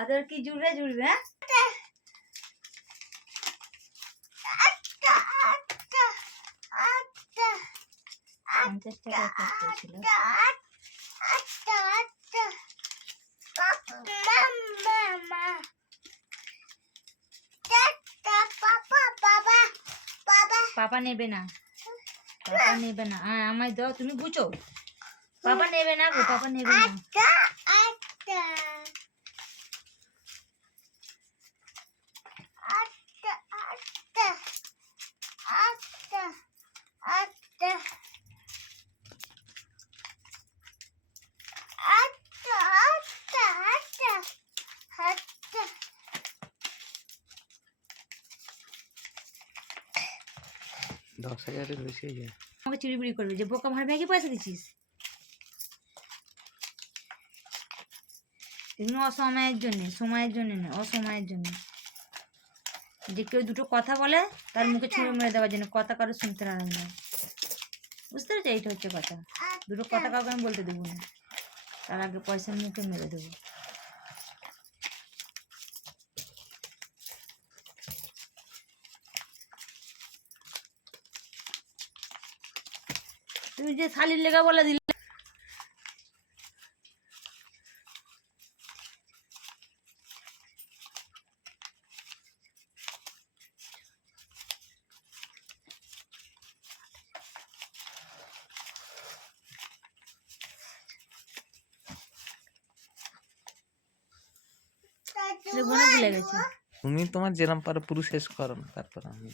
ওদের কি জুড়বে জুড়বে পাপা নেবে না, পাপা নেবে না। হ্যাঁ আমায় দাও, তুমি বুঝো পাপা নেবে না গো, পাপা নেবে না। আমাকে চিড়িবিড়ি করবে যে বোকা ভাড় ভেঙে পয়সা দিচ্ছিস। এগুলো অসময়ের জন্য, সময়ের জন্য না, অসময়ের জন্য। যে কেউ দুটো কথা বলে তার মুখে ছুঁড়ে মেরে দেওয়ার জন্য, কথা কারো শুনতে না না। বুঝতে পেরেছি? এইটা হচ্ছে কথা। দুটো কথা কাউকে আমি বলতে দেবো না, তার আগে পয়সার মুখে মেরে দেবো। তুই যে শালির লেগা বলে দিলে ভুলে গেছি। তুমি তোমার যেরকম পারো পুরো শেষ করো না, তারপর আমি